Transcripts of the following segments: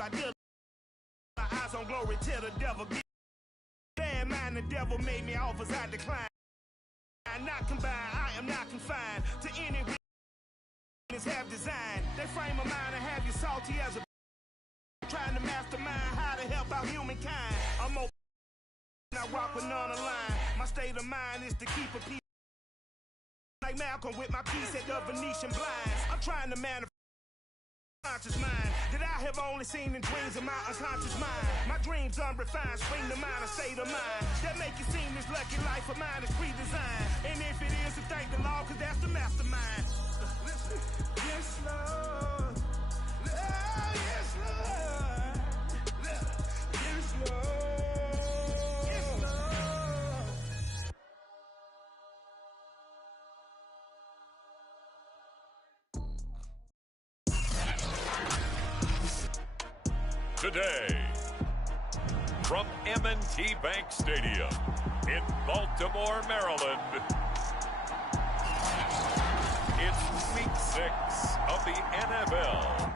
by dealing. My eyes on glory till the devil get. Bad mind, the devil made me offers I decline. I'm not combined, I am not confined to any weakness have designed. They frame a mind and have you salty as a trying to mastermind how to help out humankind. I'm open, I rock with none aligned. My state of mind is to keep a peace. Like Malcolm with my piece at the Venetian blinds. I'm trying to manifest conscious mind that I have only seen in dreams of my unconscious mind. My dreams unrefined, spring to mind, a state of mind that make it seem this lucky life of mine is pre-designed. And if it is, to thank the Lord, cause that's the mastermind. Yes, Lord. Oh, yes, Lord. Yes, Lord. Yes, Lord. Today, from M&T Bank Stadium in Baltimore, Maryland, it's Week 6 of the NFL.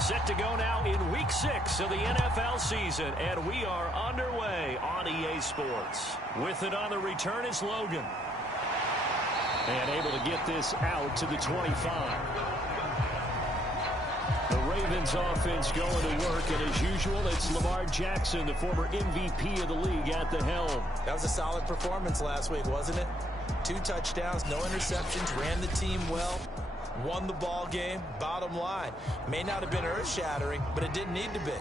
Set to go now in Week 6 of the NFL season, and we are underway on EA Sports. With it on the return is Logan. And able to get this out to the 25. The Ravens offense going to work, and as usual, it's Lamar Jackson, the former MVP of the league, at the helm. That was a solid performance last week, wasn't it? 2 touchdowns, no interceptions, ran the team well. Won the ball game. Bottom line, may not have been earth-shattering, but it didn't need to be.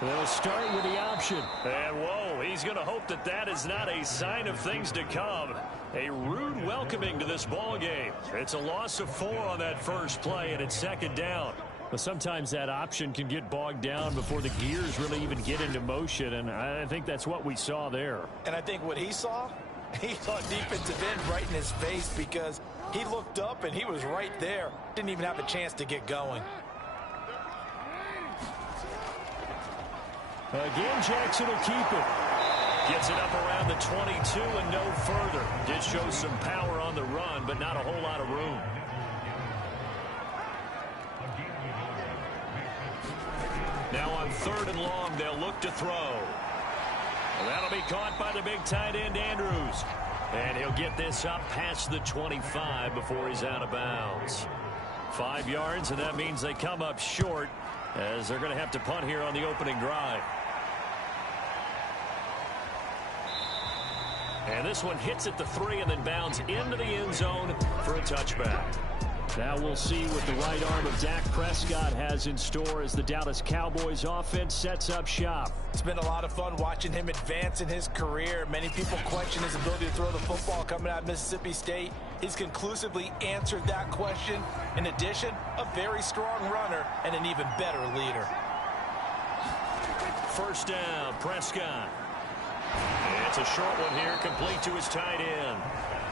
They'll start with the option. And whoa, he's going to hope that that is not a sign of things to come. A rude welcoming to this ball game. It's a loss of 4 on that first play, and it's second down. But sometimes that option can get bogged down before the gears really even get into motion, and I think that's what we saw there. And I think what he saw defensive end right in his face, because he looked up and he was right there. Didn't even have a chance to get going. Again, Jackson will keep it. Gets it up around the 22 and no further. Did show some power on the run, but not a whole lot of room. Now on 3rd and long, they'll look to throw. Well, that'll be caught by the big tight end, Andrews. And he'll get this up past the 25 before he's out of bounds. 5 yards, and that means they come up short, as they're going to have to punt here on the opening drive. And this one hits at the 3 and then bounds into the end zone for a touchback. Now we'll see what the right arm of Dak Prescott has in store as the Dallas Cowboys offense sets up shop. It's been a lot of fun watching him advance in his career. Many people question his ability to throw the football coming out of Mississippi State. He's conclusively answered that question. In addition, a very strong runner and an even better leader. First down, Prescott. It's a short one here, complete to his tight end.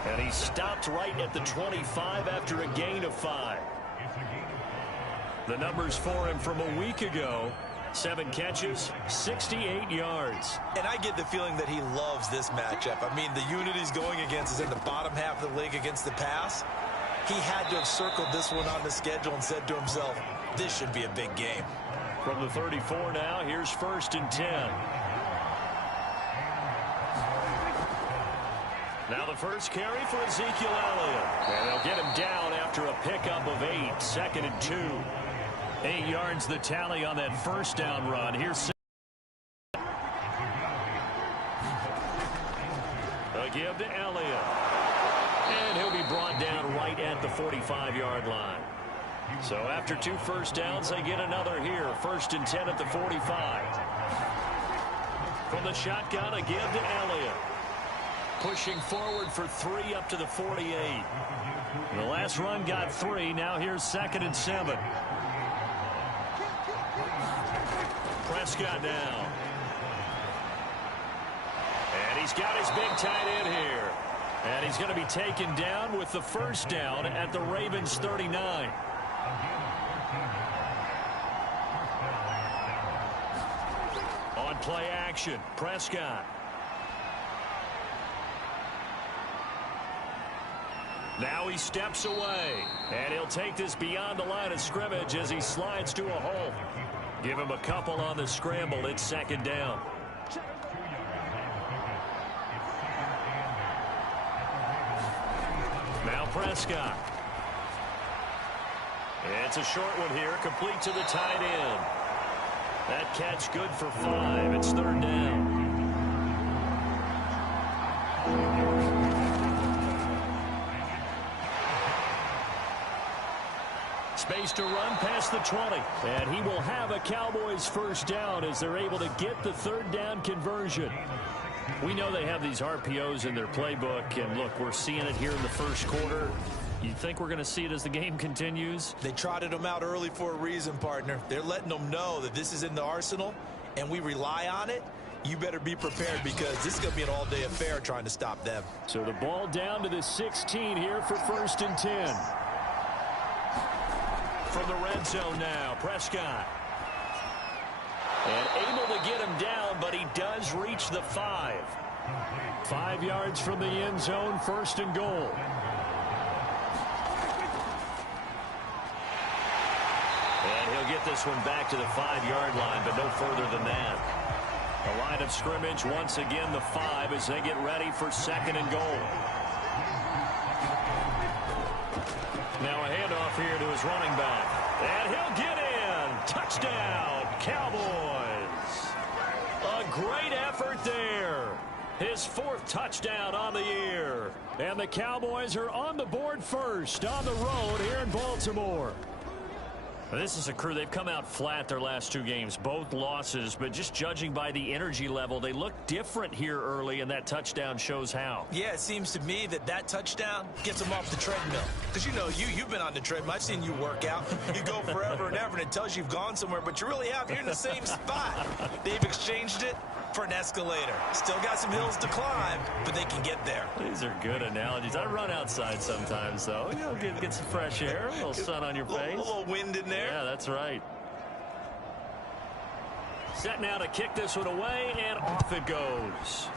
And he stopped right at the 25 after a gain of 5. The numbers for him from a week ago: 7 catches, 68 yards. And I get the feeling that he loves this matchup. I mean, the unit he's going against is in the bottom half of the league against the pass. He had to have circled this one on the schedule and said to himself, this should be a big game. From the 34 now, here's 1st and 10. Now the first carry for Ezekiel Elliott. And they'll get him down after a pickup of 8. 2nd and 2. 8 yards the tally on that first down run. Here's a give to Elliott. And he'll be brought down right at the 45-yard line. So after 2 first downs, they get another here. 1st and 10 at the 45. From the shotgun, a give to Elliott. Pushing forward for 3 up to the 48. The last run got 3. Now here's 2nd and 7. Prescott down. And he's got his big tight end here. And he's going to be taken down with the first down at the Ravens 39. on play action. Prescott. Now he steps away, and he'll take this beyond the line of scrimmage as he slides to a hole. Give him a couple on the scramble. It's second down. Now Prescott. It's a short one here, complete to the tight end. That catch good for 5. It's third down. Space to run past the 20. And he will have a Cowboys first down as they're able to get the third down conversion. We know they have these RPOs in their playbook, and look, we're seeing it here in the first quarter. You think we're going to see it as the game continues? They trotted them out early for a reason, partner. They're letting them know that this is in the arsenal, and we rely on it. You better be prepared because this is going to be an all-day affair trying to stop them. So the ball down to the 16 here for first and 10. From the red zone now, Prescott. And able to get him down, but he does reach the 5. 5 yards from the end zone, first and goal. And he'll get this one back to the 5-yard line, but no further than that. The line of scrimmage, once again, the 5 as they get ready for second and goal. Now a handoff here to his running back. And he'll get in. Touchdown, Cowboys. A great effort there. His 4th touchdown on the year. And the Cowboys are on the board first on the road here in Baltimore. This is a crew. They've come out flat their last 2 games, both losses, but just judging by the energy level, they look different here early, and that touchdown shows how. Yeah, it seems to me that touchdown gets them off the treadmill. Because, you know, you've been on the treadmill. I've seen you work out. You go forever and ever, and it tells you you've gone somewhere, but you really have. You're in the same spot. They've exchanged it for an escalator. Still got some hills to climb, but they can get there. These are good analogies. I run outside sometimes, though. You know, get some fresh air, a little sun on your face. A little wind in there. Yeah, that's right. Set now to kick this one away, and off it goes.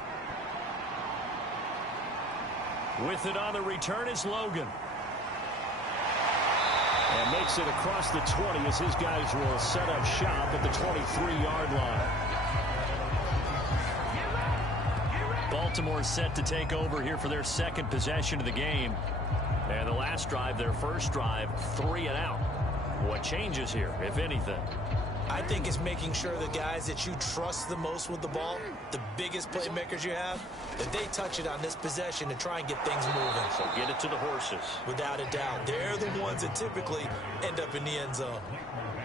With it on the return is Logan. And makes it across the 20 as his guys will set up shop at the 23-yard line. Baltimore set to take over here for their second possession of the game. And the last drive, their first drive, 3 and out. What changes here, if anything? I think it's making sure the guys that you trust the most with the ball, the biggest playmakers you have, that they touch it on this possession to try and get things moving. So get it to the horses. Without a doubt. They're the ones that typically end up in the end zone.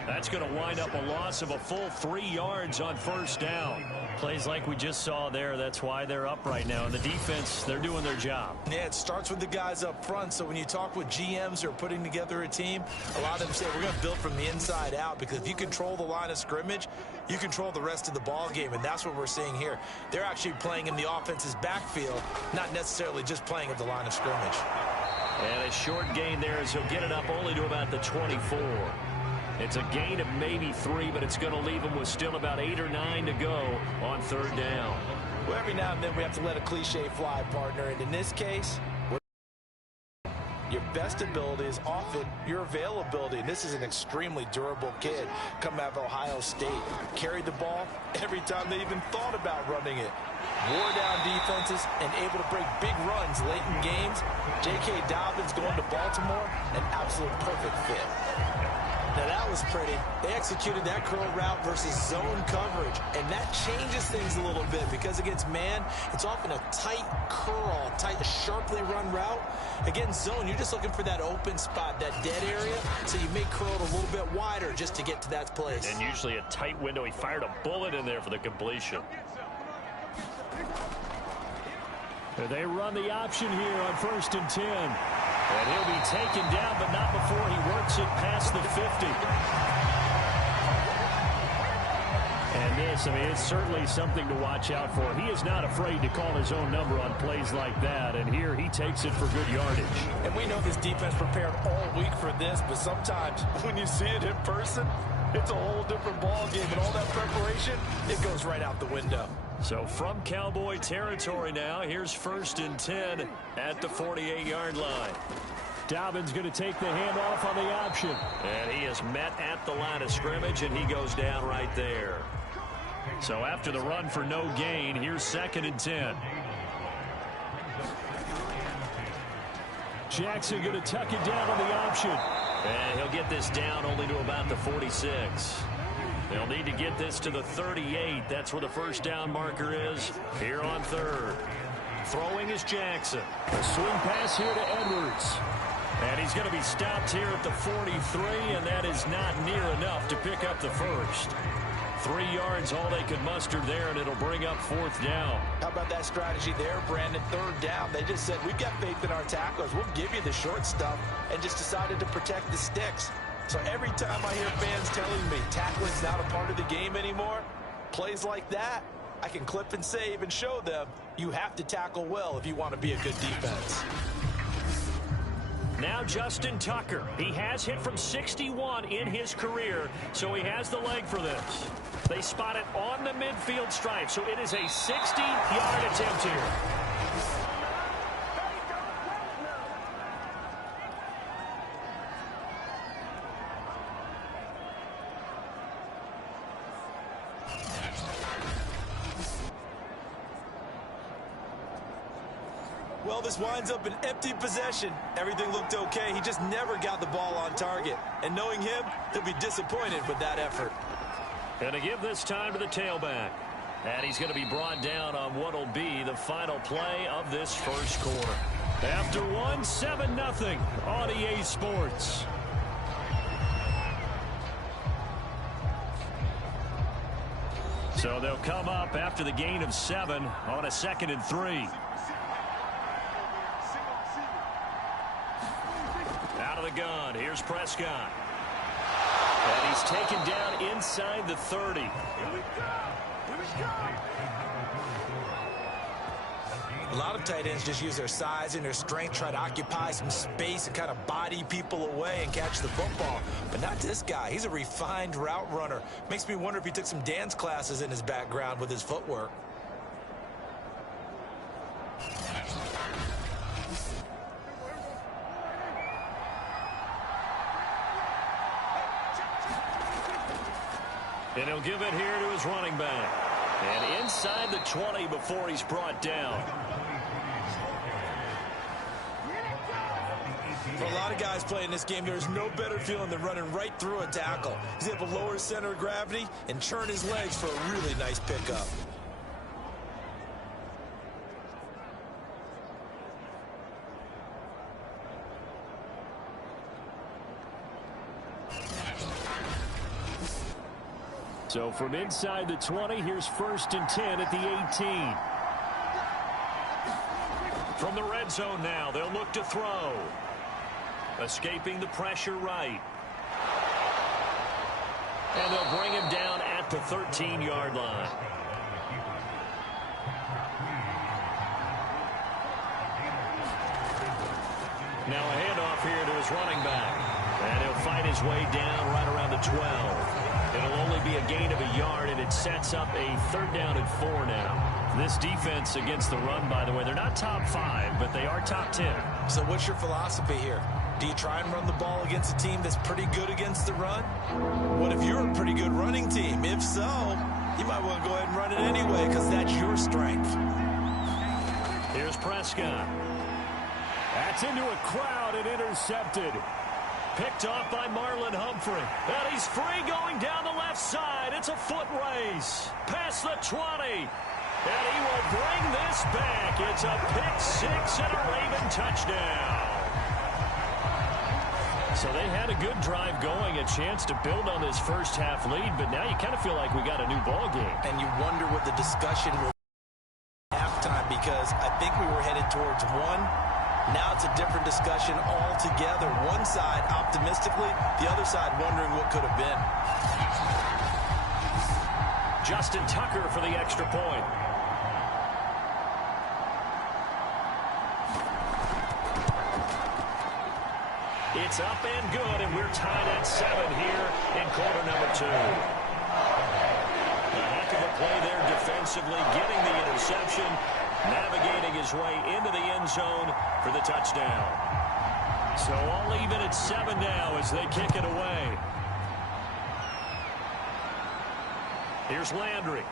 That's going to wind up a loss of a full 3 yards on first down. Plays like we just saw there. That's why they're up right now. And the defense, they're doing their job. Yeah, it starts with the guys up front. So when you talk with GMs who are putting together a team, a lot of them say we're going to build from the inside out, because if you control the line of scrimmage, you control the rest of the ball game, and that's what we're seeing here. They're actually playing in the offense's backfield, not necessarily just playing at the line of scrimmage. And a short gain there as he'll get it up only to about the 24. It's a gain of maybe 3, but it's going to leave him with still about 8 or 9 to go on third down. Well, every now and then we have to let a cliche fly, partner, and in this case, your best ability is often your availability. And this is an extremely durable kid coming out of Ohio State. Carried the ball every time they even thought about running it. Wore down defenses and able to break big runs late in games. J.K. Dobbins going to Baltimore, an absolute perfect fit. Now that was pretty. They executed that curl route versus zone coverage, and that changes things a little bit because against man, it's often a tight curl, tight, sharply run route. Against zone, you're just looking for that open spot, that dead area, so you may curl it a little bit wider just to get to that place. And usually a tight window. He fired a bullet in there for the completion. They run the option here on first and 10. And he'll be taken down, but not before he works it past the 50. And this, I mean, it's certainly something to watch out for. He is not afraid to call his own number on plays like that. And here he takes it for good yardage. And we know this defense prepared all week for this, but sometimes when you see it in person, it's a whole different ball game, and all that preparation, it goes right out the window. So from Cowboy territory now, here's 1st and 10 at the 48-yard line. Dobbins going to take the handoff on the option. And he is met at the line of scrimmage, and he goes down right there. So after the run for no gain, here's 2nd and 10. Jackson going to tuck it down on the option. And he'll get this down only to about the 46. They'll need to get this to the 38. That's where the first down marker is here on 3rd. Throwing is Jackson. A swing pass here to Edwards. And he's going to be stopped here at the 43, and that is not near enough to pick up the first. 3 yards, all they could muster there, and it'll bring up 4th down. How about that strategy there, Brandon? 3rd down. They just said, we've got faith in our tacklers. We'll give you the short stuff, and just decided to protect the sticks. So every time I hear fans telling me tackling's not a part of the game anymore, plays like that, I can clip and save and show them you have to tackle well if you want to be a good defense. Now Justin Tucker. He has hit from 61 in his career, so he has the leg for this. They spot it on the midfield stripe, so it is a 60-yard attempt here. Well, this winds up an empty possession. Everything looked okay. He just never got the ball on target. And knowing him, he'll be disappointed with that effort. And to give this time to the tailback. And he's going to be brought down on what will be the final play of this first quarter. After one, 7-0 on EA Sports. So they'll come up after the gain of 7 on a 2nd and 3. Out of the gun, here's Prescott. And he's taken down inside the 30. Here we go. Here we go. A lot of tight ends just use their size and their strength, try to occupy some space and kind of body people away and catch the football. But not this guy. He's a refined route runner. Makes me wonder if he took some dance classes in his background with his footwork. And he'll give it here to his running back. And inside the 20 before he's brought down. For a lot of guys playing this game, there's no better feeling than running right through a tackle. He's able to lower his center of gravity and churn his legs for a really nice pickup. So from inside the 20, here's 1st and 10 at the 18. From the red zone now, they'll look to throw. Escaping the pressure right. And they'll bring him down at the 13-yard line. Now a handoff here to his running back. And he'll fight his way down right around the 12. It'll only be a gain of a yard, and it sets up a 3rd down and 4 now. This defense against the run, by the way, they're not top 5, but they are top 10. So what's your philosophy here? Do you try and run the ball against a team that's pretty good against the run? What if you're a pretty good running team? If so, you might want to go ahead and run it anyway because that's your strength. Here's Prescott. That's into a crowd and intercepted. Picked off by Marlon Humphrey. And he's free going down the left side. It's a foot race. Past the 20. And he will bring this back. It's a pick 6 and a Raven touchdown. So they had a good drive going, a chance to build on this first half lead, but now you kind of feel like we got a new ball game. And you wonder what the discussion will be at halftime, because I think we were headed towards one. Now it's a different discussion altogether. One side optimistically, the other side wondering what could have been. Justin Tucker for the extra point. It's up and good, and we're tied at 7 here in quarter number 2. A heck of a play there defensively, getting the interception, navigating his way into the end zone for the touchdown. So all even at 7 now as they kick it away. Here's Landry.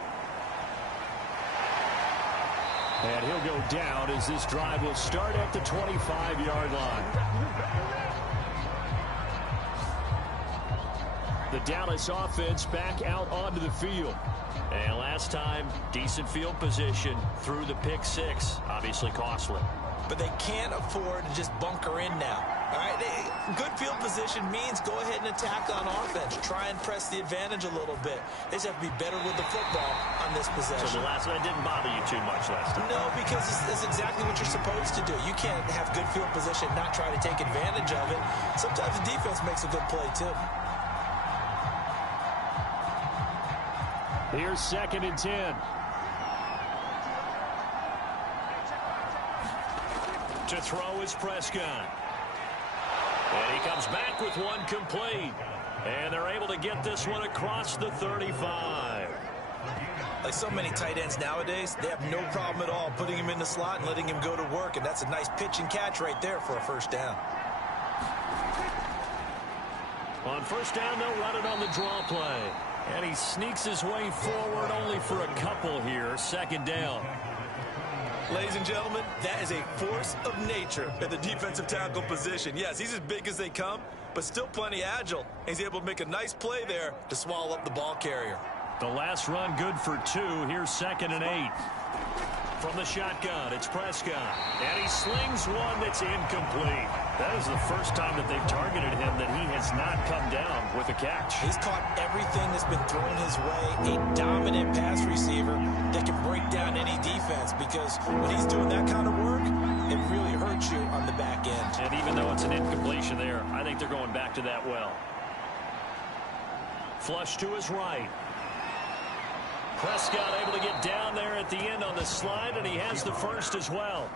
And he'll go down as this drive will start at the 25-yard line. The Dallas offense back out onto the field. And last time, decent field position through the pick 6. Obviously costly. But they can't afford to just bunker in now. All right, good field position means go ahead and attack on offense. Try and press the advantage a little bit. They just have to be better with the football on this possession. So the last one didn't bother you too much last time? No, because it's exactly what you're supposed to do. You can't have good field position, not try to take advantage of it. Sometimes the defense makes a good play, too. Here's 2nd and 10. To throw is Prescott. And he comes back with one complete. And they're able to get this one across the 35. Like so many tight ends nowadays, they have no problem at all putting him in the slot and letting him go to work. And that's a nice pitch and catch right there for a first down. On first down, they'll run it on the draw play. And he sneaks his way forward only for a couple here. 2nd down. Ladies and gentlemen, that is a force of nature at the defensive tackle position. Yes, he's as big as they come, but still plenty agile. He's able to make a nice play there to swallow up the ball carrier. The last run good for 2. Here's 2nd and 8. From the shotgun, it's Prescott. And he slings one that's incomplete. That is the first time that they've targeted him that he has not come down with a catch. He's caught everything that's been thrown his way. A dominant pass receiver that can break down any defense, because when he's doing that kind of work, it really hurts you on the back end. And even though it's an incompletion there, I think they're going back to that well. Flush to his right. Prescott able to get down there at the end on the slide, and he has the first as well.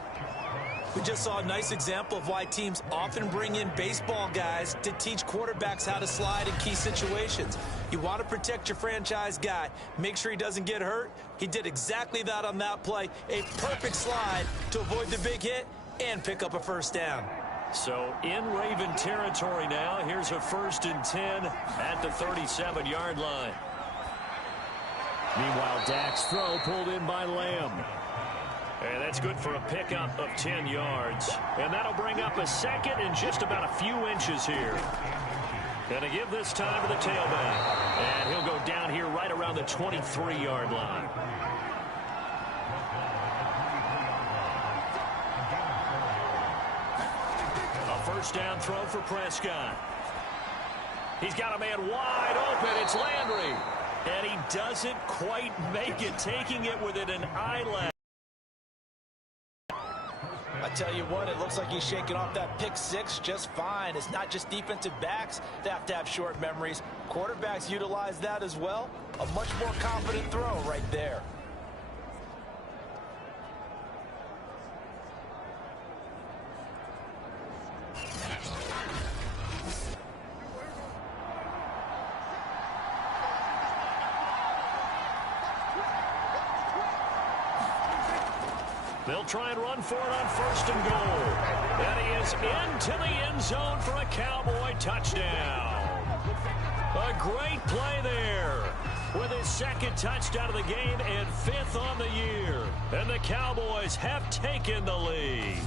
We just saw a nice example of why teams often bring in baseball guys to teach quarterbacks how to slide in key situations. You want to protect your franchise guy. Make sure he doesn't get hurt. He did exactly that on that play. A perfect slide to avoid the big hit and pick up a first down. So in Raven territory now. Here's a 1st and 10 at the 37-yard line. Meanwhile, Dak's throw pulled in by Lamb. And that's good for a pickup of 10 yards. And that'll bring up a 2nd and just about a few inches here. Gonna give this time to the tailback. And he'll go down here right around the 23-yard line. A first down throw for Prescott. He's got a man wide open. It's Landry. And he doesn't quite make it, taking it within an eyelash. I tell you what, it looks like he's shaking off that pick 6 just fine. It's not just defensive backs that have to have short memories. Quarterbacks utilize that as well. A much more confident throw right there. They'll try and run for it on 1st and goal. And he is into the end zone for a Cowboy touchdown. A great play there with his 2nd touchdown of the game and 5th on the year. And the Cowboys have taken the lead.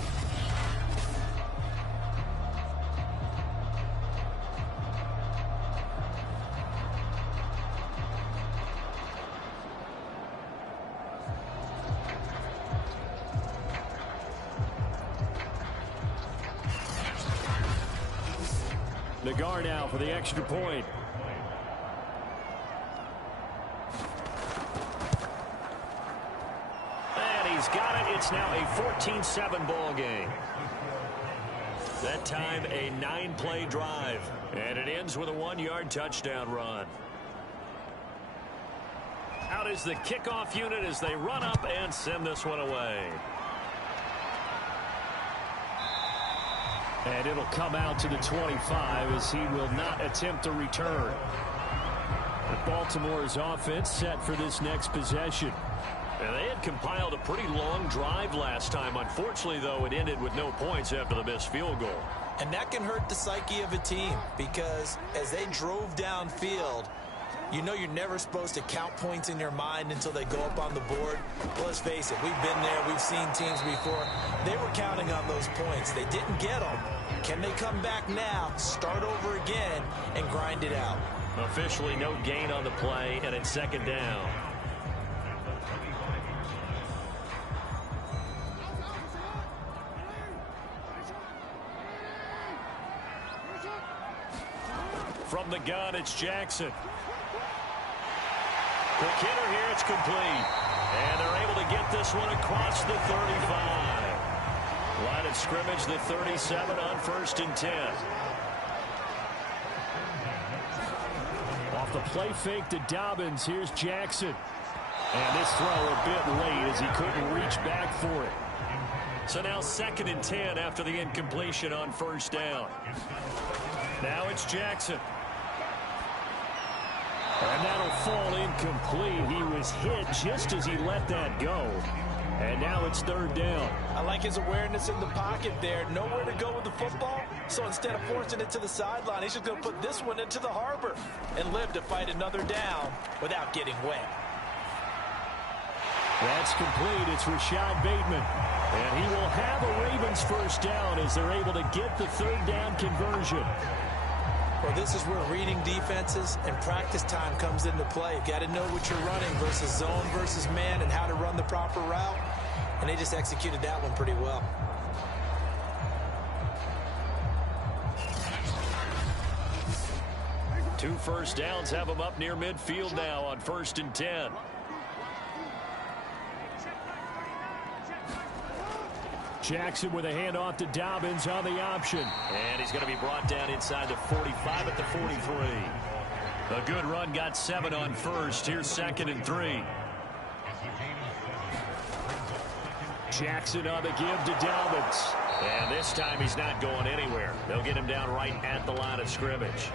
Nagar now for the extra point. And he's got it. It's now a 14-7 ball game. That time a 9-play drive. And it ends with a 1-yard touchdown run. Out is the kickoff unit as they run up and send this one away. And it'll come out to the 25 as he will not attempt a return. But Baltimore's offense set for this next possession. And they had compiled a pretty long drive last time. Unfortunately, though, it ended with no points after the missed field goal. And that can hurt the psyche of a team because as they drove downfield, you know you're never supposed to count points in your mind until they go up on the board. Well, let's face it, we've been there. We've seen teams before. They were counting on those points. They didn't get them. Can they come back now, start over again, and grind it out? Officially no gain on the play, and it's second down. From the gun, it's Jackson. Quick hitter here, it's complete. And they're able to get this one across the 35. Line of scrimmage, the 37 on 1st and 10. Off the play fake to Dobbins, here's Jackson. And this throw a bit late as he couldn't reach back for it. So now 2nd and 10 after the incompletion on 1st down. Now it's Jackson. And that'll fall incomplete. He was hit just as he let that go. And now it's 3rd down. I like his awareness in the pocket there. Nowhere to go with the football. So instead of forcing it to the sideline, he's just going to put this one into the harbor and live to fight another down without getting wet. That's complete. It's Rashad Bateman. And he will have a Ravens 1st down as they're able to get the 3rd down conversion. Well, this is where reading defenses and practice time comes into play. You've got to know what you're running versus zone versus man and how to run the proper route. And they just executed that one pretty well. Two 1st downs have them up near midfield now on 1st and 10. Jackson with a handoff to Dobbins on the option. And he's going to be brought down inside the 45 at the 43. A good run, got 7 on 1st. Here's 2nd and 3. Jackson on the give to Dobbins. And this time he's not going anywhere. They'll get him down right at the line of scrimmage.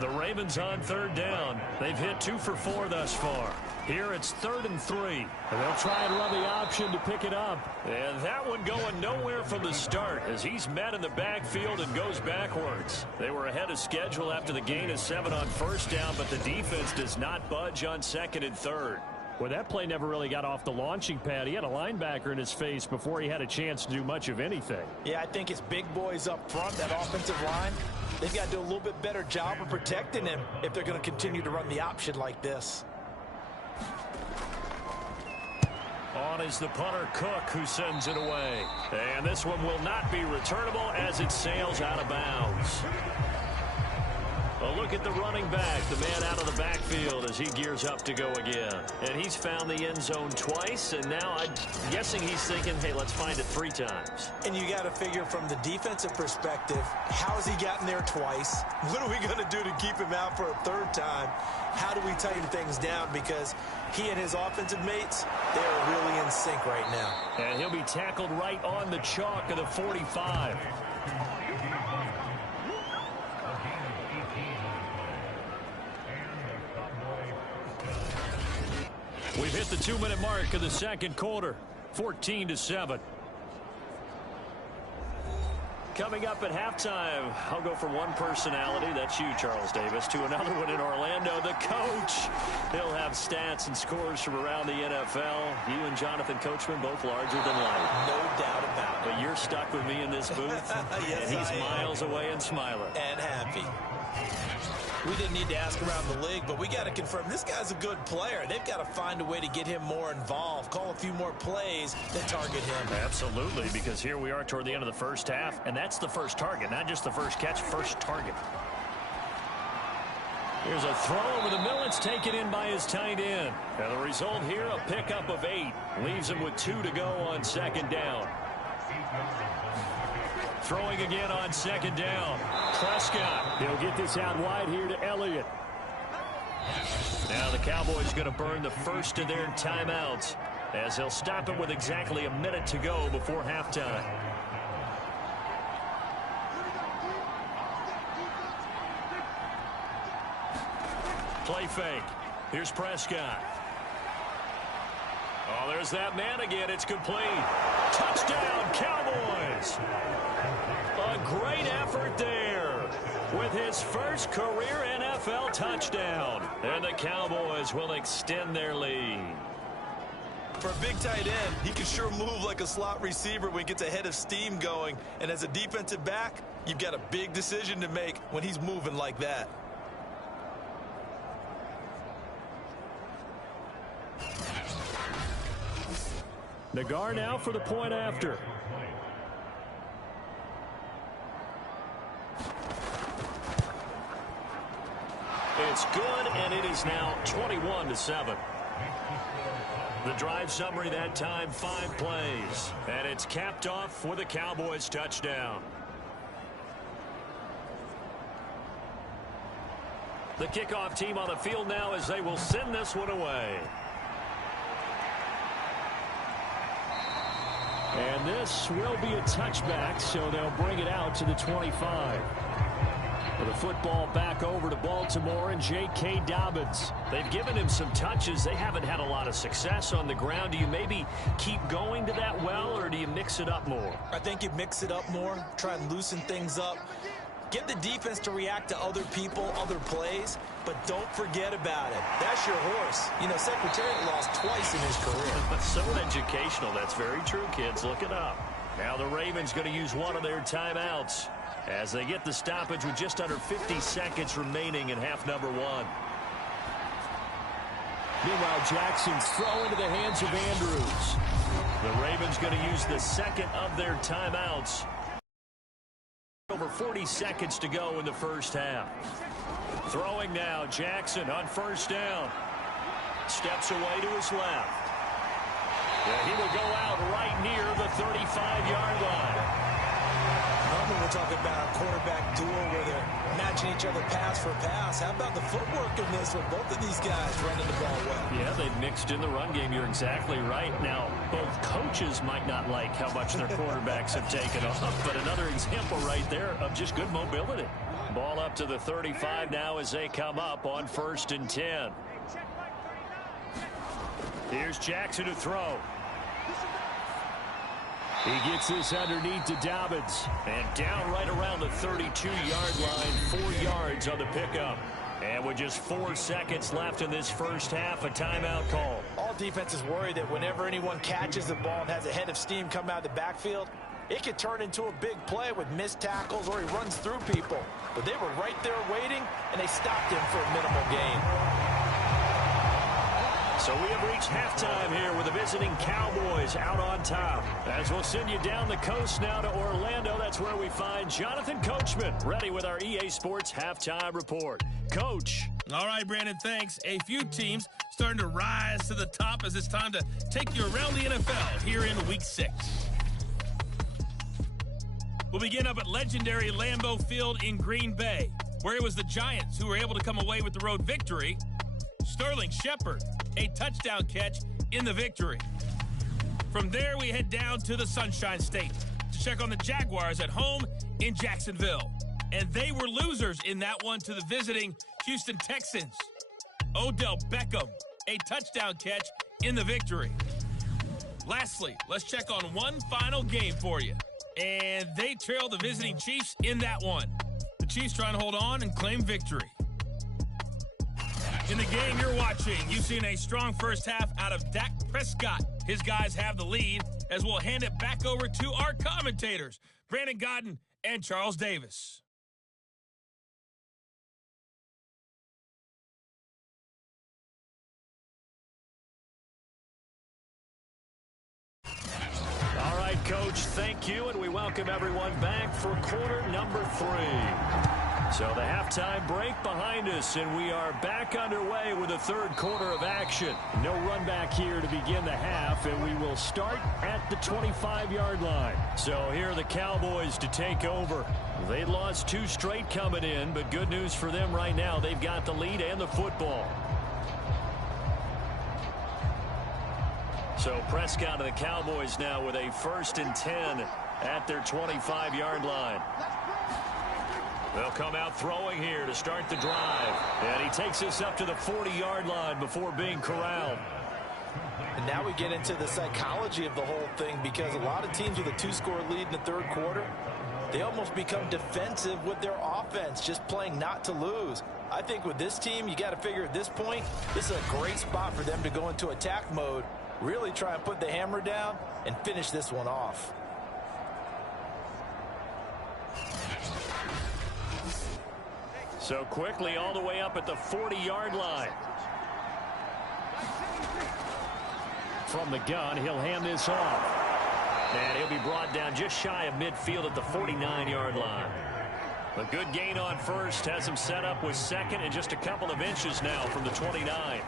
The Ravens on 3rd down. They've hit 2 for 4 thus far. Here it's 3rd and 3. And they'll try and run the option to pick it up. And that one going nowhere from the start as he's met in the backfield and goes backwards. They were ahead of schedule after the gain of 7 on 1st down, but the defense does not budge on 2nd and 3rd. Well, that play never really got off the launching pad. He had a linebacker in his face before he had a chance to do much of anything. Yeah, I think it's big boys up front, that offensive line. They've got to do a little bit better job of protecting him if they're going to continue to run the option like this. On is the punter, Cook, who sends it away. And this one will not be returnable as it sails out of bounds. A look at the running back, the man out of the backfield as he gears up to go again. And he's found the end zone twice, and now I'm guessing he's thinking, hey, let's find it 3 times. And you got to figure from the defensive perspective, how has he gotten there twice? What are we going to do to keep him out for a 3rd time? How do we tighten things down? Because he and his offensive mates, they are really in sync right now. And he'll be tackled right on the chalk of the 45. We've hit the 2-minute mark of the 2nd quarter, 14-7. Coming up at halftime, I'll go from one personality, that's you, Charles Davis, to another one in Orlando, the coach. He'll have stats and scores from around the NFL. You and Jonathan Coachman, both larger than life. No doubt about it. But you're stuck with me in this booth, yes, and he's miles away and smiling. And happy. We didn't need to ask around the league, but we got to confirm this guy's a good player. They've got to find a way to get him more involved, call a few more plays that target him. Absolutely, because here we are toward the end of the 1st half, and that's the first target, not just the first catch, first target. Here's a throw over the middle. It's taken in by his tight end. And the result here, a pickup of 8. Leaves him with 2 to go on 2nd down. Throwing again on 2nd down. Prescott. He'll get this out wide here to Elliott. Now the Cowboys going to burn the first of their timeouts as they'll stop it with exactly a minute to go before halftime. Play fake. Here's Prescott. Oh, there's that man again. It's complete. Touchdown, Cowboys. A great effort there with his first career NFL touchdown. And the Cowboys will extend their lead. For a big tight end, he can sure move like a slot receiver when he gets a head of steam going. And as a defensive back, you've got a big decision to make when he's moving like that. Nagar now for the point after. It's good, and it is now 21-7. The drive summary that time, 5 plays. And it's capped off with a Cowboys touchdown. The kickoff team on the field now as they will send this one away. And this will be a touchback, so they'll bring it out to the 25. With the football back over to Baltimore and J.K. Dobbins. They've given him some touches. They haven't had a lot of success on the ground. Do you maybe keep going to that well, or do you mix it up more? I think you mix it up more, try and loosen things up. Get the defense to react to other people, other plays, but don't forget about it. That's your horse. You know, Secretariat lost twice in his career. So educational. That's very true, kids. Look it up. Now the Ravens going to use one of their timeouts as they get the stoppage with just under 50 seconds remaining in half number 1. Meanwhile, Jackson's throw into the hands of Andrews. The Ravens going to use the second of their timeouts. Over 40 seconds to go in the first half. Throwing now, Jackson on first down. Steps away to his left. Yeah, he will go out right near the 35-yard line. Normally we're talking about a quarterback duel where they're matching each other pass for pass. How about the footwork in this with both of these guys running the ball well? Yeah, they've mixed in the run game. You're exactly right. Now, both coaches might not like how much their quarterbacks have taken off, but another example right there of just good mobility. Ball up to the 35 now as they come up on 1st and 10. Here's Jackson to throw. He gets this underneath to Dobbins. And down right around the 32-yard line, 4 yards on the pickup. And with just 4 seconds left in this first half, a timeout call. All defenses worry that whenever anyone catches the ball and has a head of steam come out of the backfield, it could turn into a big play with missed tackles or he runs through people. But they were right there waiting, and they stopped him for a minimal gain. So we have reached halftime here with the visiting Cowboys out on top. As we'll send you down the coast now to Orlando, that's where we find Jonathan Coachman, ready with our EA Sports Halftime Report. Coach. All right, Brandon, thanks. A few teams starting to rise to the top as it's time to take you around the NFL here in Week 6. We'll begin up at legendary Lambeau Field in Green Bay, where it was the Giants who were able to come away with the road victory. Sterling Shepard, a touchdown catch in the victory. From there, we head down to the Sunshine State to check on the Jaguars at home in Jacksonville. And they were losers in that one to the visiting Houston Texans. Odell Beckham, a touchdown catch in the victory. Lastly, let's check on one final game for you. And they trail the visiting Chiefs in that one. The Chiefs trying to hold on and claim victory. In the game you're watching, you've seen a strong first half out of Dak Prescott. His guys have the lead as we'll hand it back over to our commentators, Brandon Godden and Charles Davis. All right, Coach, thank you, and we welcome everyone back for quarter number 3. So the halftime break behind us, and we are back underway with the third quarter of action. No run back here to begin the half, and we will start at the 25-yard line. So here are the Cowboys to take over. They lost 2 straight coming in, but good news for them right now. They've got the lead and the football. So Prescott and the Cowboys now with a 1st and 10 at their 25-yard line. They'll come out throwing here to start the drive. And he takes this up to the 40-yard line before being corralled. And now we get into the psychology of the whole thing, because a lot of teams with a 2-score lead in the third quarter, they almost become defensive with their offense, just playing not to lose. I think with this team, you got to figure at this point, this is a great spot for them to go into attack mode, really try and put the hammer down and finish this one off. So quickly all the way up at the 40-yard line. From the gun, he'll hand this off. And he'll be brought down just shy of midfield at the 49-yard line. A good gain on first has him set up with second and just a couple of inches now from the 29.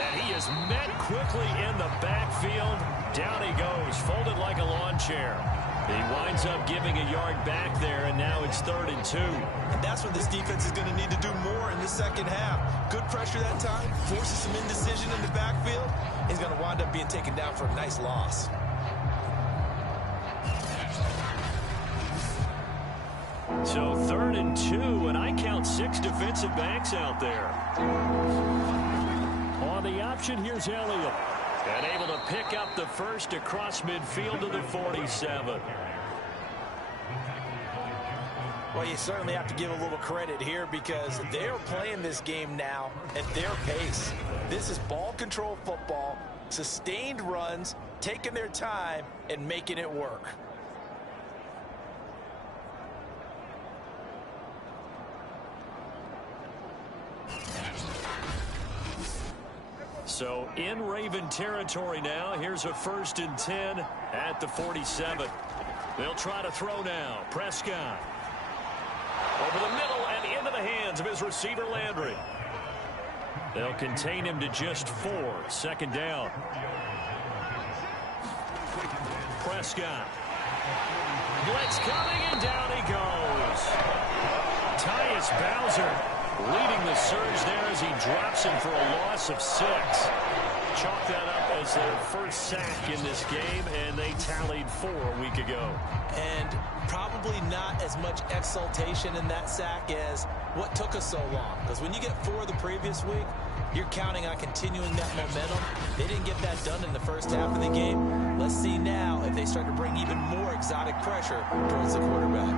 And he is met quickly in the backfield. Down he goes, folded like a lawn chair. He winds up giving a yard back there, and now it's 3rd and 2. And that's what this defense is going to need to do more in the second half. Good pressure that time, forces some indecision in the backfield. He's going to wind up being taken down for a nice loss. So 3rd and 2, and I count 6 defensive backs out there. On the option, here's Elliott. And able to pick up the first across midfield to the 47. Well, you certainly have to give a little credit here, because they're playing this game now at their pace. This is ball control football, sustained runs, taking their time and making it work. So in Raven territory now. Here's a 1st and 10 at the 47. They'll try to throw now. Prescott. Over the middle and into the hands of his receiver, Landry. They'll contain him to just 4. 2nd down. Prescott. Blitz coming, and down he goes. Tyus Bowser leading the surge there as he drops him for a loss of 6. Chalk that up as their first sack in this game, and they tallied 4 a week ago. And probably not as much exultation in that sack as what took us so long. Because when you get 4 the previous week, you're counting on continuing that momentum. They didn't get that done in the first half of the game. Let's see now if they start to bring even more exotic pressure towards the quarterback.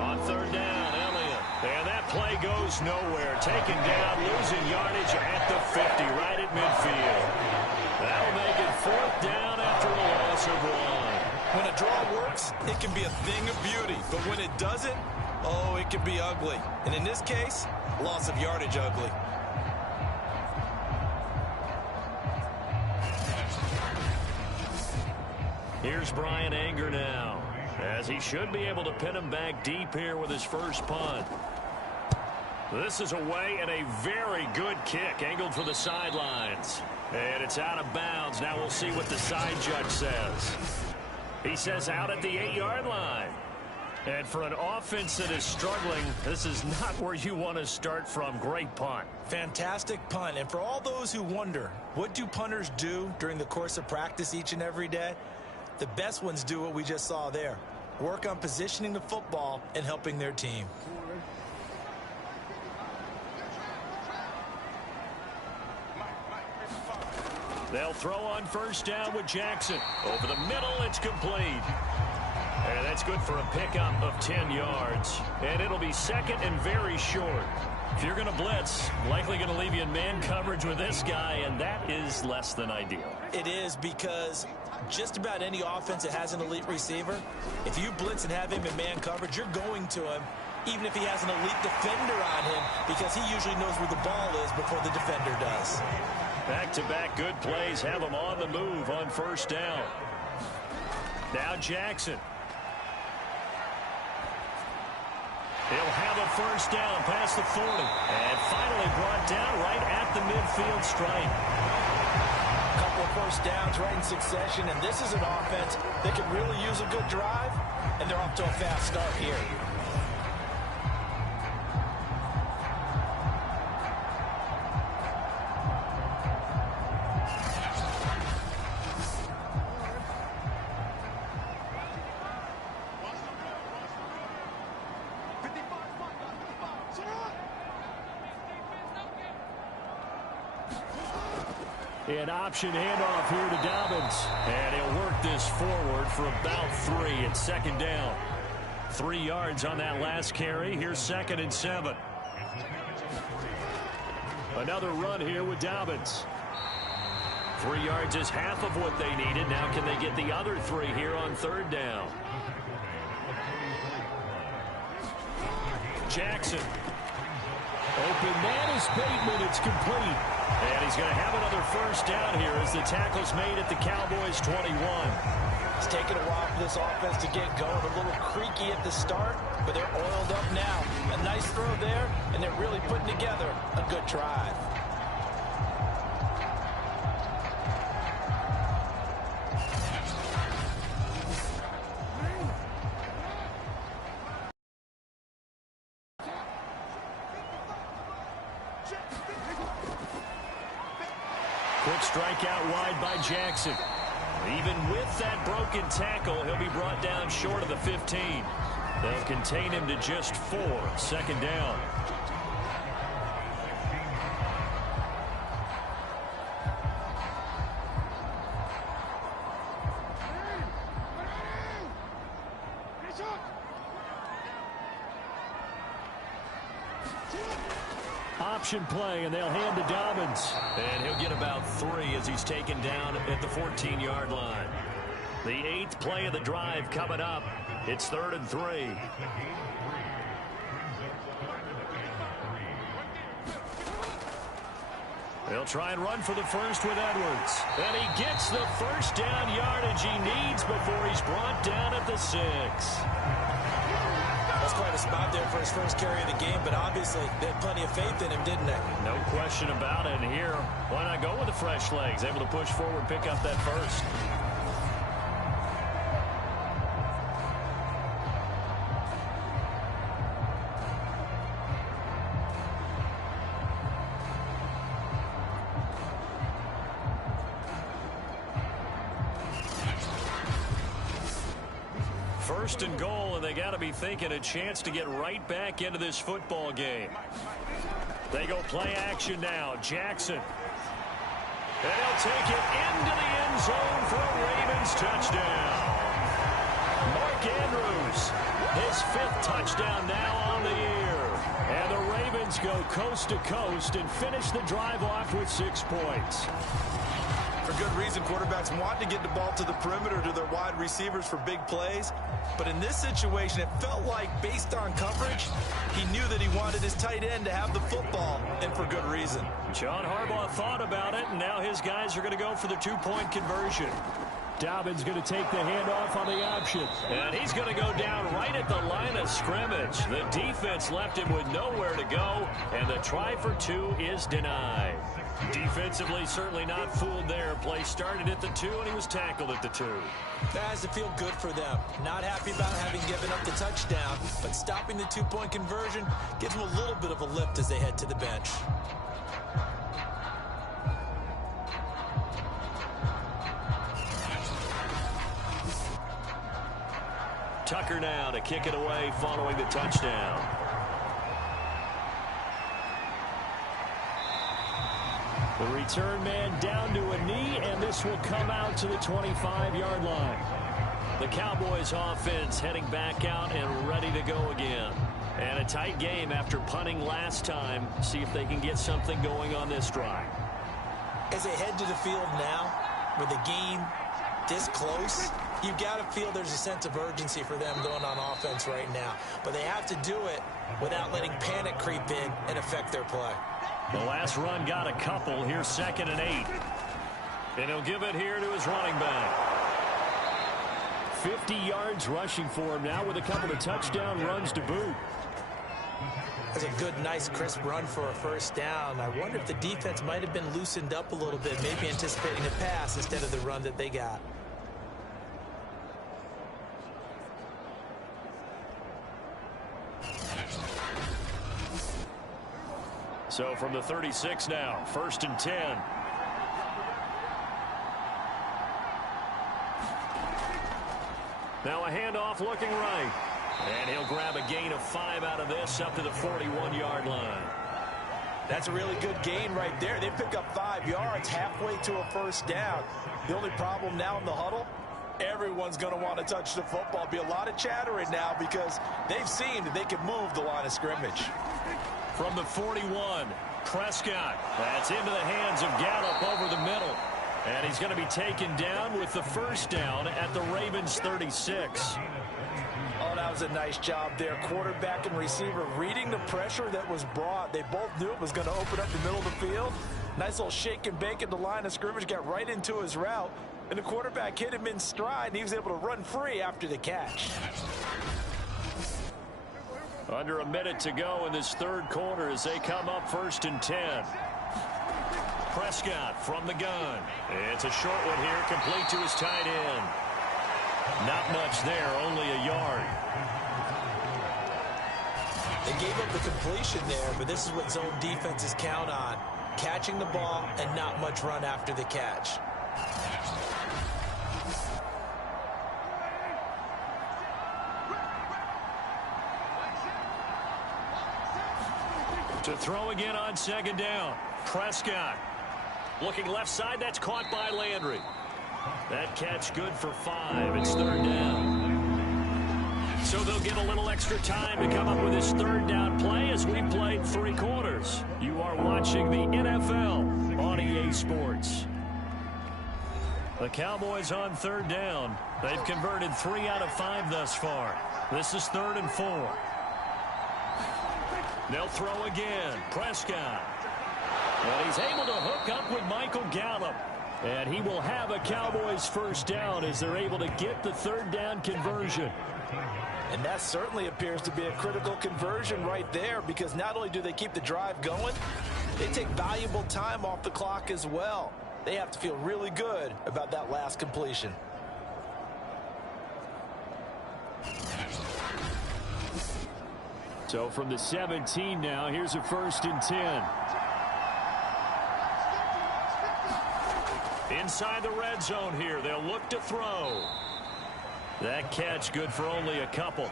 On 3rd down, Elliott. And that play goes nowhere. Taken down, losing yardage at the 50, right at midfield. That'll make it 4th down after a loss of 1. When a draw works, it can be a thing of beauty. But when it doesn't, oh, it can be ugly. And in this case, loss of yardage ugly. Here's Brian Anger now, as he should be able to pin him back deep here with his first punt. This is away, and a very good kick angled for the sidelines. And it's out of bounds. Now we'll see what the side judge says. He says out at the 8-yard line. And for an offense that is struggling, this is not where you want to start from. Great punt. Fantastic punt. And for all those who wonder, what do punters do during the course of practice each and every day? The best ones do what we just saw there. Work on positioning the football and helping their team. They'll throw on 1st down with Jackson. Over the middle, it's complete. And that's good for a pickup of 10 yards. And it'll be 2nd and very short. If you're going to blitz, likely going to leave you in man coverage with this guy, and that is less than ideal. It is, because just about any offense that has an elite receiver, if you blitz and have him in man coverage, you're going to him, even if he has an elite defender on him, because he usually knows where the ball is before the defender does. Back-to-back good plays have him on the move on 1st down. Now Jackson. He'll have a 1st down past the 40. And finally brought down right at the midfield stripe. A couple of 1st downs right in succession, and this is an offense that can really use a good drive, and they're off to a fast start here. An option handoff here to Dobbins. And he'll work this forward for about 3. It's second down. 3 yards on that last carry. Here's 2nd and 7. Another run here with Dobbins. 3 yards is half of what they needed. Now can they get the other 3 here on 3rd down? Jackson. Open man is Bateman. It's complete. And he's going to have another first down here as the tackle's made at the Cowboys' 21. It's taken a while for this offense to get going. A little creaky at the start, but they're oiled up now. A nice throw there, and they're really putting together a good drive. Quick strike out wide by Jackson. Even with that broken tackle, he'll be brought down short of the 15. They'll contain him to just 4. 2nd down. Option play, and they'll hand to Dobbins. And he'll get about 3 as he's taken down at the 14-yard line. The 8th play of the drive coming up. It's 3rd and 3. They'll try and run for the first with Edwards. And he gets the first down yardage he needs before he's brought down at the 6. That's quite a spot there for his first carry of the game, but obviously they had plenty of faith in him, didn't they? No question about it. And here, why not go with the fresh legs? Able to push forward, pick up that first. First and goal, and they got to be thinking a chance to get right back into this football game. They go play action now. Jackson. And he'll take it into the end zone for a Ravens touchdown. Mark Andrews, his 5th touchdown now on the year. And the Ravens go coast to coast and finish the drive off with 6 points. For good reason, quarterbacks want to get the ball to the perimeter to their wide receivers for big plays. But in this situation, it felt like, based on coverage, he knew that he wanted his tight end to have the football, and for good reason. John Harbaugh thought about it, and now his guys are going to go for the 2-point conversion. Dobbins going to take the handoff on the option. And he's going to go down right at the line of scrimmage. The defense left him with nowhere to go, and the try for 2 is denied. Defensively, certainly not fooled there. Play started at the 2, and he was tackled at the 2. That has to feel good for them. Not happy about having given up the touchdown, but stopping the 2-point conversion gives them a little bit of a lift as they head to the bench. Tucker now to kick it away following the touchdown. The return man down to a knee, and this will come out to the 25-yard line. The Cowboys offense heading back out and ready to go again. And a tight game after punting last time. See if they can get something going on this drive. As they head to the field now, with the game this close, you've got to feel there's a sense of urgency for them going on offense right now. But they have to do it without letting panic creep in and affect their play. The last run got a couple. Here's 2nd and 8. And he'll give it here to his running back. 50 yards rushing for him now with a couple of touchdown runs to boot. That's a good, nice, crisp run for a first down. I wonder if the defense might have been loosened up a little bit, maybe anticipating a pass instead of the run that they got. So from the 36 now, 1st and 10. Now a handoff looking right. And he'll grab a gain of 5 out of this up to the 41-yard line. That's a really good gain right there. They pick up 5 yards halfway to a first down. The only problem now in the huddle, everyone's going to want to touch the football. Be a lot of chattering now because they've seen that they can move the line of scrimmage. From the 41, Prescott. That's into the hands of Gallup over the middle. And he's going to be taken down with the first down at the Ravens 36. Oh, that was a nice job there. Quarterback and receiver reading the pressure that was brought. They both knew it was going to open up the middle of the field. Nice little shake and bake at the line of scrimmage. Got right into his route. And the quarterback hit him in stride, and he was able to run free after the catch. Under a minute to go in this third quarter as they come up 1st and 10. Prescott from the gun. It's a short one here, complete to his tight end. Not much there, only a yard. They gave up the completion there, but this is what zone defenses count on. Catching the ball and not much run after the catch. To throw again on 2nd down. Prescott. Looking left side, that's caught by Landry. That catch good for 5. It's 3rd down. So they'll get a little extra time to come up with this 3rd down play as we played 3 quarters. You are watching the NFL on EA Sports. The Cowboys on 3rd down. They've converted 3 out of 5 thus far. This is 3rd and 4. They'll throw again. Prescott. And he's able to hook up with Michael Gallup. And he will have a Cowboys first down as they're able to get the 3rd down conversion. And that certainly appears to be a critical conversion right there, because not only do they keep the drive going, they take valuable time off the clock as well. They have to feel really good about that last completion. So from the 17 now, here's a 1st and 10. Inside the red zone here, they'll look to throw. That catch good for only a couple.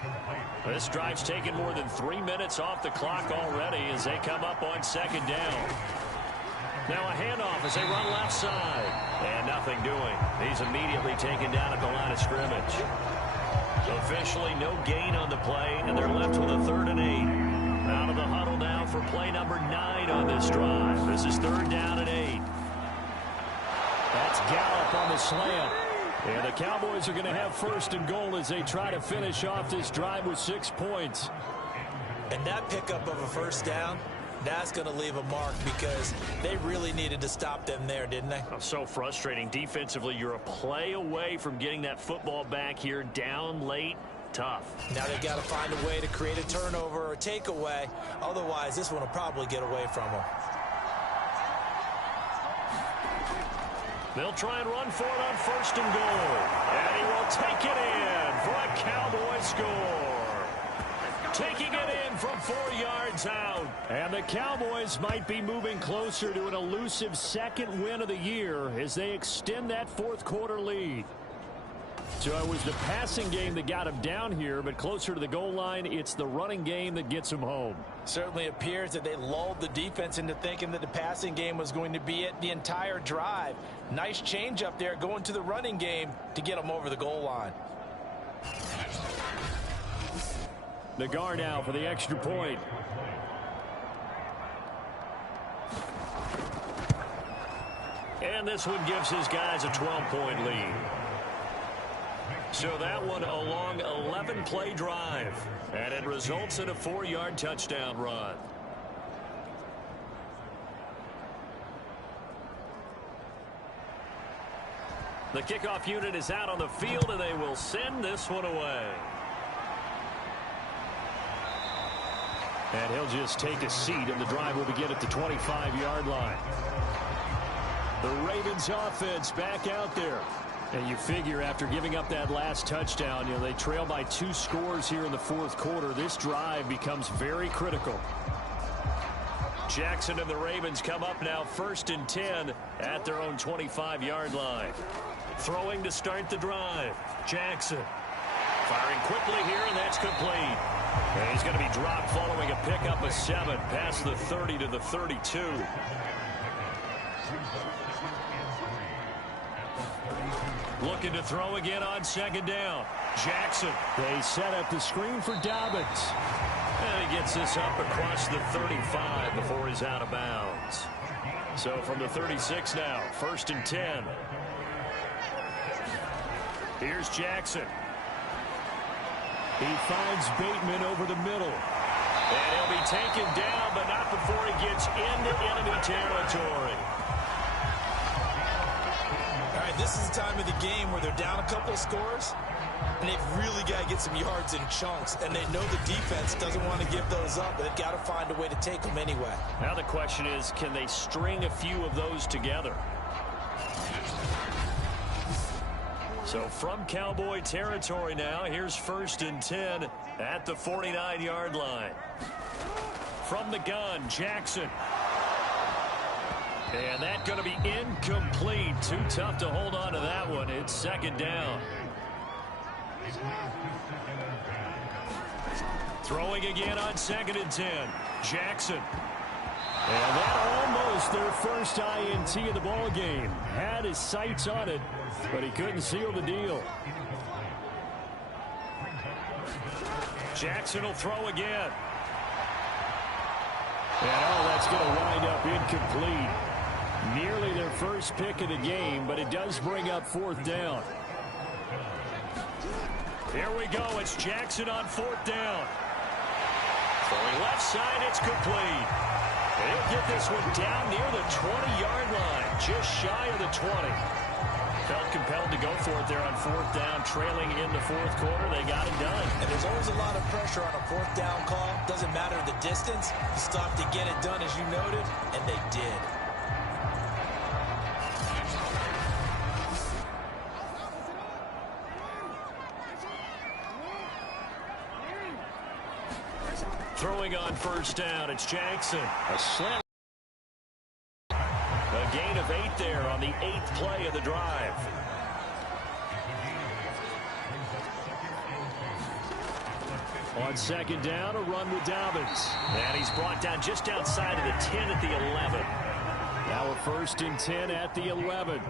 This drive's taken more than 3 minutes off the clock already as they come up on 2nd down. Now a handoff as they run left side. And nothing doing. He's immediately taken down at the line of scrimmage. Officially no gain on the play, and they're left with a 3rd and 8. Out of the huddle now for play number 9 on this drive. This is 3rd down and 8. That's Gallup on the slant. And the Cowboys are going to have 1st and goal as they try to finish off this drive with 6 points. And that pickup of a first down, that's going to leave a mark because they really needed to stop them there, didn't they? Oh, so frustrating. Defensively, you're a play away from getting that football back here down late. Tough. Now they've got to find a way to create a turnover or a takeaway. Otherwise, this one will probably get away from them. They'll try and run for it on 1st and goal. And he will take it in for a Cowboy score. Taking it in from 4 yards out. And the Cowboys might be moving closer to an elusive 2nd win of the year as they extend that 4th quarter lead. So it was the passing game that got him down here, but closer to the goal line, it's the running game that gets him home. Certainly appears that they lulled the defense into thinking that the passing game was going to be it the entire drive. Nice change up there going to the running game to get them over the goal line. Nagar now for the extra point. And this one gives his guys a 12-point lead. So that one a long 11-play drive. And it results in a 4-yard touchdown run. The kickoff unit is out on the field, and they will send this one away. And he'll just take a seat, and the drive will begin at the 25-yard line. The Ravens offense back out there. And you figure after giving up that last touchdown, they trail by 2 scores here in the 4th quarter. This drive becomes very critical. Jackson and the Ravens come up now 1st and 10 at their own 25-yard line. Throwing to start the drive. Jackson firing quickly here, and that's complete. And he's going to be dropped following a pickup of 7 past the 30 to the 32. Looking to throw again on second down. Jackson. They set up the screen for Dobbins. And he gets this up across the 35 before he's out of bounds. So from the 36 now, 1st and 10. Here's Jackson. He finds Bateman over the middle. And he'll be taken down, but not before he gets into enemy territory. All right, this is the time of the game where they're down a couple of scores, and they've really got to get some yards in chunks, and they know the defense doesn't want to give those up, but they've got to find a way to take them anyway. Now the question is, can they string a few of those together? So from Cowboy territory now, here's 1st and 10 at the 49-yard line. From the gun, Jackson. And that's going to be incomplete. Too tough to hold on to that one. It's 2nd down. Throwing again on 2nd and 10. Jackson. And that almost their first INT of the ball game. Had his sights on it, but he couldn't seal the deal. Jackson will throw again. And that's going to wind up incomplete. Nearly their first pick of the game, but it does bring up 4th down. Here we go. It's Jackson on 4th down. Throwing left side, it's complete. He'll get this one down near the 20-yard line, just shy of the 20. Felt compelled to go for it there on 4th down, trailing in the 4th quarter. They got it done. And there's always a lot of pressure on a 4th down call. Doesn't matter the distance. You stop to get it done, as you noted, and they did. Throwing on 1st down, it's Jackson. A slant. A gain of 8 there on the 8th play of the drive. On 2nd down, a run with Dobbins. And he's brought down just outside of the 10 at the 11. Now a 1st and 10 at the 11.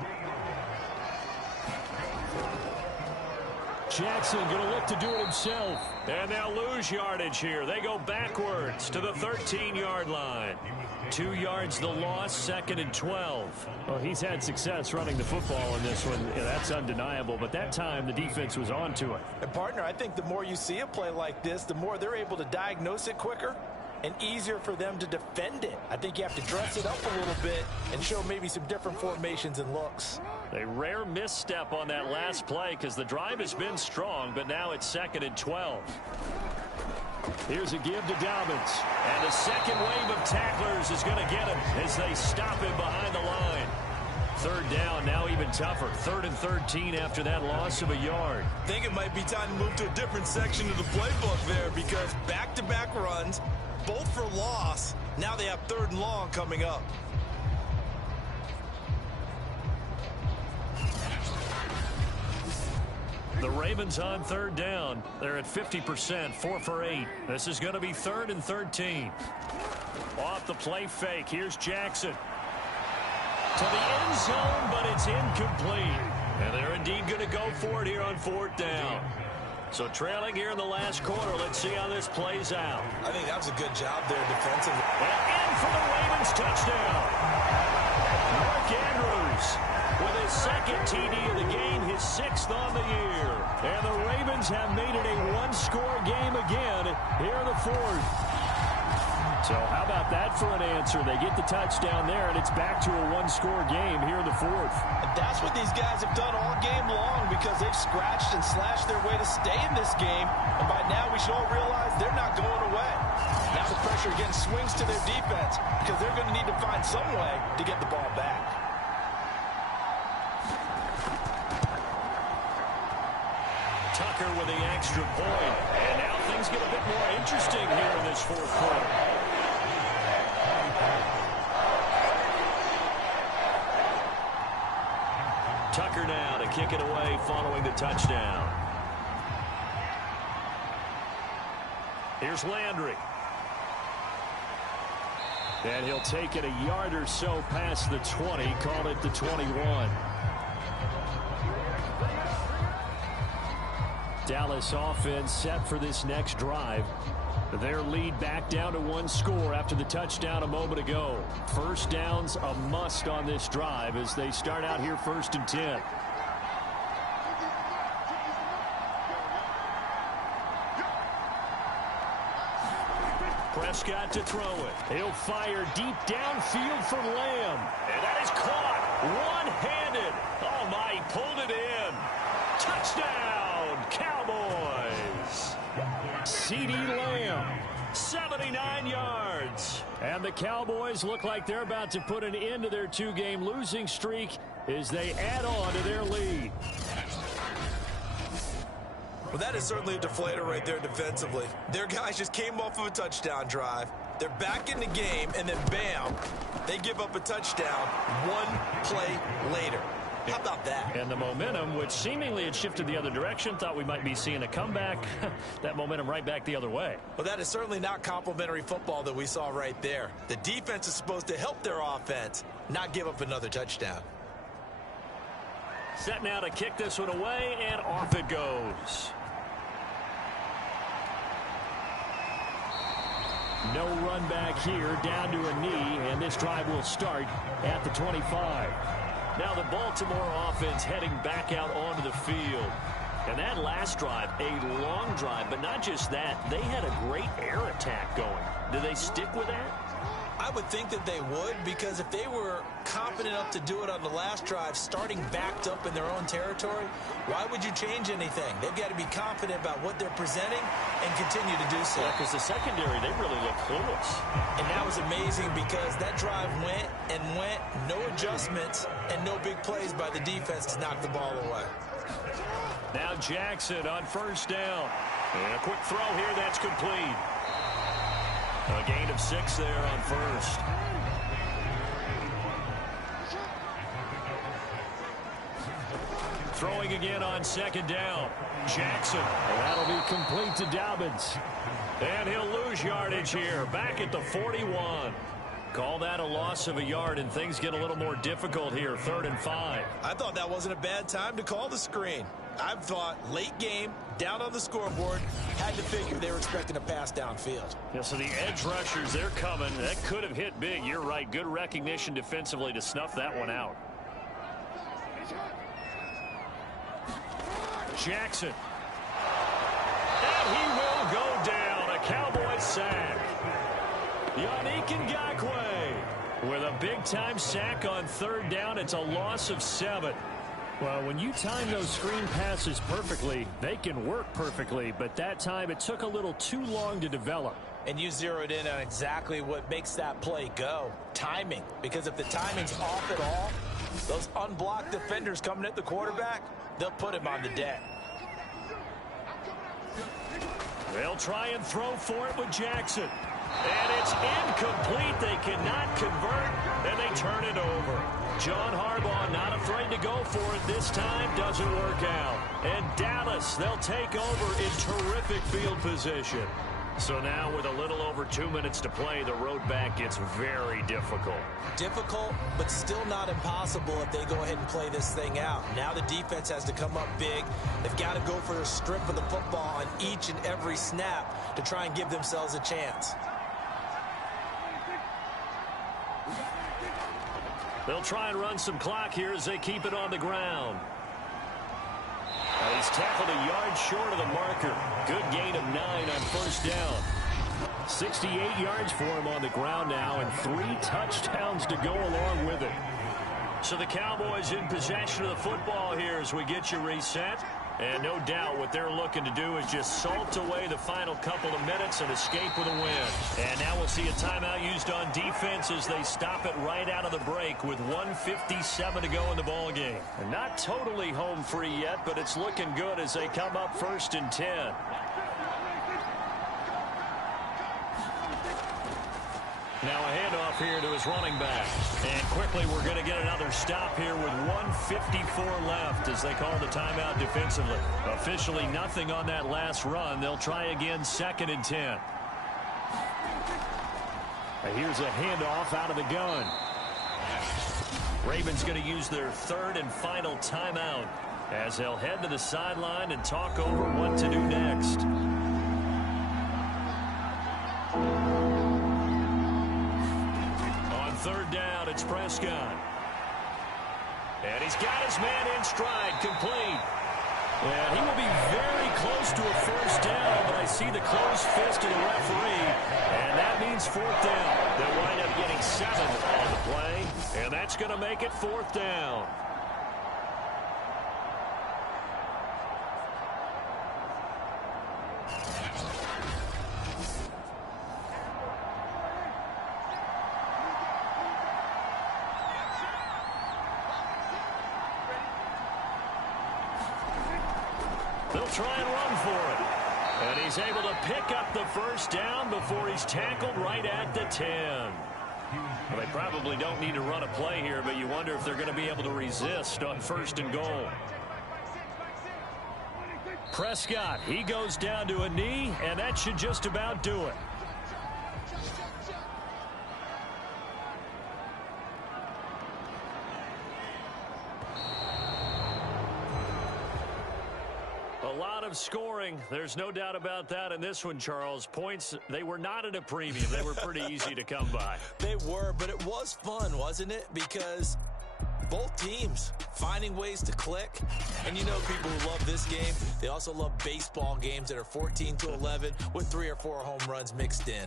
Jackson going to look to do it himself. And they'll lose yardage here. They go backwards to the 13-yard line. 2 yards the loss, 2nd and 12. Well, he's had success running the football in this one. Yeah, that's undeniable. But that time, the defense was on to it. And, partner, I think the more you see a play like this, the more they're able to diagnose it quicker and easier for them to defend it. I think you have to dress it up a little bit and show maybe some different formations and looks. A rare misstep on that last play because the drive has been strong, but now it's 2nd and 12. Here's a give to Dobbins. And the second wave of tacklers is going to get him as they stop him behind the line. 3rd down, now even tougher. 3rd and 13 after that loss of a yard. I think it might be time to move to a different section of the playbook there because back-to-back runs, both for loss. Now they have 3rd and long coming up. The Ravens on 3rd down. They're at 50%, 4 for 8. This is going to be 3rd and 13. Off the play fake, here's Jackson. To the end zone, but it's incomplete. And they're indeed going to go for it here on 4th down. So trailing here in the last quarter, let's see how this plays out. I think that was a good job there defensively. And in for the Ravens touchdown. Mark Andrews with his 2nd TD of the game, his 6th on the year. And the Ravens have made it a one-score game again here in the 4th. So how about that for an answer? They get the touchdown there, and it's back to a one-score game here in the 4th. And that's what these guys have done all game long because they've scratched and slashed their way to stay in this game. And by now we should all realize they're not going away. Now the pressure again swings to their defense because they're going to need to find some way to get the ball back. Tucker with the extra point. And now things get a bit more interesting here in this 4th quarter. Tucker now to kick it away following the touchdown. Here's Landry. And he'll take it a yard or so past the 20, call it the 21. Dallas offense set for this next drive. Their lead back down to 1 score after the touchdown a moment ago. First down's a must on this drive as they start out here 1st and 10. Prescott to throw it. He'll fire deep downfield for Lamb. And that is caught one-handed. Oh, my, he pulled it in. Touchdown, Cowboys. CeeDee Lamb, 79 yards. And the Cowboys look like they're about to put an end to their 2-game losing streak as they add on to their lead. Well, that is certainly a deflator right there defensively. Their guys just came off of a touchdown drive. They're back in the game, and then bam, they give up a touchdown 1 play later. How about that? And the momentum, which seemingly had shifted the other direction, thought we might be seeing a comeback. That momentum right back the other way. Well, that is certainly not complimentary football that we saw right there. The defense is supposed to help their offense, not give up another touchdown. Set now to kick this one away, and off it goes. No run back here, down to a knee, and this drive will start at the 25. Now the Baltimore offense heading back out onto the field. And that last drive, a long drive, but not just that, they had a great air attack going. Do they stick with that? I would think that they would, because if they were confident enough to do it on the last drive, starting backed up in their own territory, why would you change anything? They've got to be confident about what they're presenting and continue to do so. Yeah, because the secondary, they really look clueless. And that was amazing because that drive went and went, no adjustments and no big plays by the defense to knock the ball away. Now Jackson on 1st down. And a quick throw here, that's complete. A gain of 6 there on 1st. Throwing again on 2nd down. Jackson. And that'll be complete to Dobbins. And he'll lose yardage here. Back at the 41. Call that a loss of a yard, and things get a little more difficult here. 3rd and 5. I thought that wasn't a bad time to call the screen. I thought late game, down on the scoreboard, had to figure they were expecting a pass downfield. Yeah, so the edge rushers, they're coming. That could have hit big. You're right. Good recognition defensively to snuff that one out. Jackson. And he will go down. A Cowboys sack. Yannick Ngakoue with a big-time sack on 3rd down. It's a loss of 7. Well, when you time those screen passes perfectly, they can work perfectly. But that time, it took a little too long to develop. And you zeroed in on exactly what makes that play go. Timing. Because if the timing's off at all, those unblocked defenders coming at the quarterback, they'll put him on the deck. They'll try and throw for it with Jackson. And it's incomplete. They cannot convert, and they turn it over. John Harbaugh not afraid to go for it this time. Doesn't work out. And Dallas, they'll take over in terrific field position. So now with a little over 2 minutes to play, the road back gets very difficult. Difficult, but still not impossible if they go ahead and play this thing out. Now the defense has to come up big. They've got to go for a strip of the football on each and every snap to try and give themselves a chance. They'll try and run some clock here as they keep it on the ground. He's tackled a yard short of the marker. Good gain of 9 on 1st down. 68 yards for him on the ground now, and 3 touchdowns to go along with it. So the Cowboys in possession of the football here as we get you reset. And no doubt what they're looking to do is just salt away the final couple of minutes and escape with a win. And now we'll see a timeout used on defense as they stop it right out of the break with 1:57 to go in the ballgame. And not totally home free yet, but it's looking good as they come up 1st and 10. Now a handoff handoff here to his running back. And quickly we're going to get another stop here with 1:54 left as they call the timeout defensively. Officially nothing on that last run. They'll try again 2nd and 10. Here's a handoff out of the gun. Ravens going to use their 3rd and final timeout as they'll head to the sideline and talk over what to do next. On 3rd down, it's Prescott. And he's got his man in stride, complete. And he will be very close to a 1st down, but I see the closed fist of the referee, and that means 4th down. They'll wind up getting 7 on the play, and that's going to make it 4th down. They'll try and run for it. And he's able to pick up the 1st down before he's tackled right at the 10. Well, they probably don't need to run a play here, but you wonder if they're going to be able to resist on 1st and goal. Prescott, he goes down to a knee, and that should just about do it. A lot of scoring. There's no doubt about that in this one, Charles. Points, they were not at a premium. They were pretty easy to come by. They were, but it was fun, wasn't it? Because both teams finding ways to click. And you know people who love this game, they also love baseball games that are 14-11 with 3 or 4 home runs mixed in.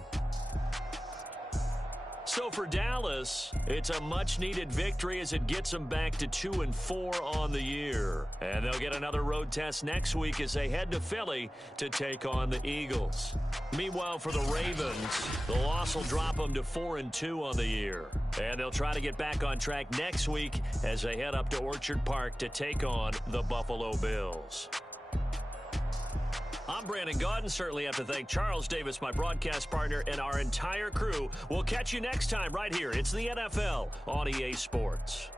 So for Dallas, it's a much-needed victory as it gets them back to 2-4 on the year. And they'll get another road test next week as they head to Philly to take on the Eagles. Meanwhile, for the Ravens, the loss will drop them to 4-2 on the year. And they'll try to get back on track next week as they head up to Orchard Park to take on the Buffalo Bills. I'm Brandon Gaudin. Certainly have to thank Charles Davis, my broadcast partner, and our entire crew. We'll catch you next time right here. It's the NFL on EA Sports.